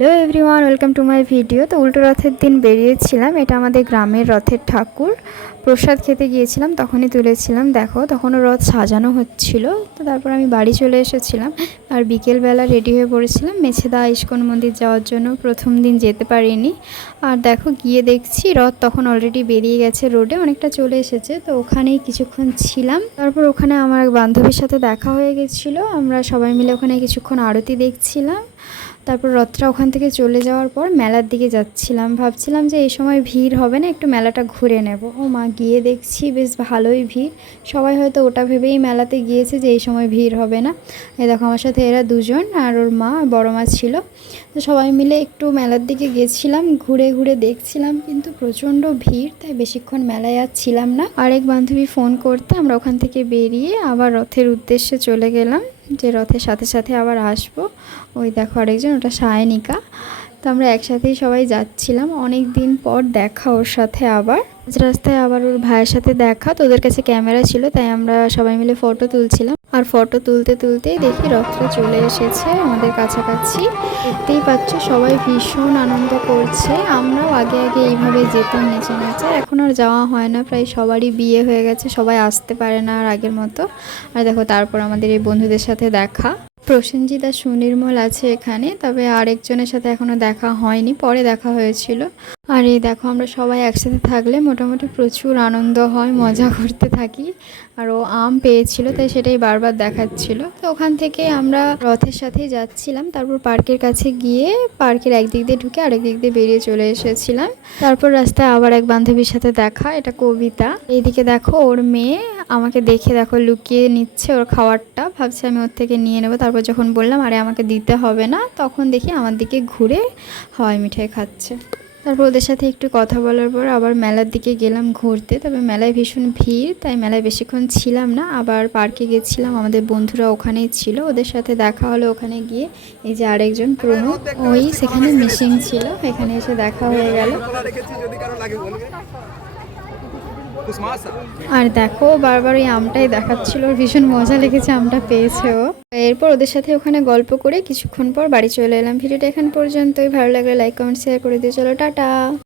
Hello everyone, welcome to my video. তো উল্টো রথের দিন বেরিয়েছিলাম। এটা আমাদের গ্রামের রথের ঠাকুর। প্রসাদ খেতে গিয়েছিলাম, তখনই তুলেছিলাম। দেখো, তখনও রথ সাজানো হচ্ছিল। তো তারপর আমি বাড়ি চলে এসেছিলাম। আর বিকেলবেলা রেডি হয়ে পড়েছিলাম মেছেদা ইস্কন মন্দির যাওয়ার জন্য। প্রথম দিন যেতে পারিনি। আর দেখো, গিয়ে দেখছি রথ তখন অলরেডি বেরিয়ে গেছে, রোডে অনেকটা চলে এসেছে। তো ওখানেই কিছুক্ষণ ছিলাম। তারপর ওখানে আমার এক বান্ধবীর সাথে দেখা হয়ে গেছিলো। আমরা সবাই মিলে ওখানে কিছুক্ষণ আরতি দেখছিলাম। তারপর রথটা ওখান থেকে চলে যাওয়ার পর মেলার দিকে যাচ্ছিলাম। ভাবছিলাম যে এই সময় ভিড় হবে না, একটু মেলাটা ঘুরে নেব। ও মা, গিয়ে দেখছি বেশ ভালোই ভিড়। সবাই হয়তো ওটা ভেবেই মেলাতে গিয়েছে যে এই সময় ভিড় হবে না। এই দেখো, আমার সাথে এরা দুজন আর ওর মা, বড় মা ছিল। তো সবাই মিলে একটু মেলার দিকে গেছিলাম, ঘুরে ঘুরে দেখছিলাম, কিন্তু প্রচণ্ড ভিড়, তাই বেশিক্ষণ মেলায় আর ছিলাম না। আরেক বান্ধবী ফোন করতে আমরা ওখান থেকে বেরিয়ে আবার রথের উদ্দেশ্যে চলে গেলাম, যে রথের সাথে সাথে আবার আসবো। ওই দেখো আরেকজন, ওটা সায়নিকা। তো আমরা একসাথেই সবাই যাচ্ছিলাম। অনেক দিন পর দেখা ওর সাথে আবার। রাস্তায় আবার ওর ভাইয়ের সাথে দেখা। তো ওদের কাছে ক্যামেরা ছিল, তাই আমরা সবাই মিলে ফটো তুলছিলাম। আর ফটো তুলতে তুলতেই দেখি রথটা চলে এসেছে আমাদের কাছাকাছি। দেখতেই পাচ্ছ সবাই ভীষণ আনন্দ করছে। আমরাও আগে আগে এইভাবে যেতাম নেচে নেচে, এখন আর যাওয়া হয় না। প্রায় সবারই বিয়ে হয়ে গেছে, সবাই আসতে পারে না আর আগের মতো। আর দেখো, তারপর আমাদের এই বন্ধুদের সাথে দেখা। প্রসেনজিৎ আর সুনির্মল আছে এখানে, তবে আরেকজনের সাথে এখনো দেখা হয়নি, পরে দেখা হয়েছিল। আর এই দেখো, আমরা সবাই একসাথে থাকলে মোটামুটি প্রচুর আনন্দ হয়, মজা করতে থাকি। আর ও আম পেয়েছিল, তাই সেটাই বারবার দেখাচ্ছিল। তো ওখান থেকে আমরা রথের সাথেই যাচ্ছিলাম। তারপর পার্কের কাছে গিয়ে পার্কের একদিক দিয়ে ঢুকে আরেক দিক দিয়ে বেরিয়ে চলে এসেছিলাম। তারপর রাস্তায় আবার এক বান্ধবীর সাথে দেখা, এটা কবিতা। এইদিকে দেখো, ওর মেয়ে আমাকে দেখে দেখো লুকিয়ে নিচ্ছে ওর খাবারটা, ভাবছে আমি ওর থেকে নিয়ে নেবো। তারপর যখন বললাম আরে আমাকে দিতে হবে না, তখন দেখি আমার দিকে ঘুরে হাওয়াই মিঠাই খাচ্ছে। তারপর ওদের সাথে একটু কথা বলার পর আবার মেলার দিকে গেলাম ঘুরতে। তবে মেলায় ভীষণ ভিড়, তাই মেলায় বেশিক্ষণ ছিলাম না। আবার পার্কে গেছিলাম, আমাদের বন্ধুরা ওখানেই ছিল, ওদের সাথে দেখা হলো ওখানে গিয়ে। এই যে আরেকজন প্রণব, ওই সেখানে মিসিং ছিল, এখানে এসে দেখা হয়ে গেল। আর দেখো, বারবার ওই আমটাই দেখাচ্ছিল, ভীষণ মজা লেগেছে আমটা পেয়েছে ও। এরপর ওদের সাথে ওখানে গল্প করে কিছুক্ষণ পর বাড়ি চলে এলাম। ভিডিওটা এখান পর্যন্তই। ভালো লাগলে লাইক কমেন্ট শেয়ার করে দিয়ে চলো, টাটা।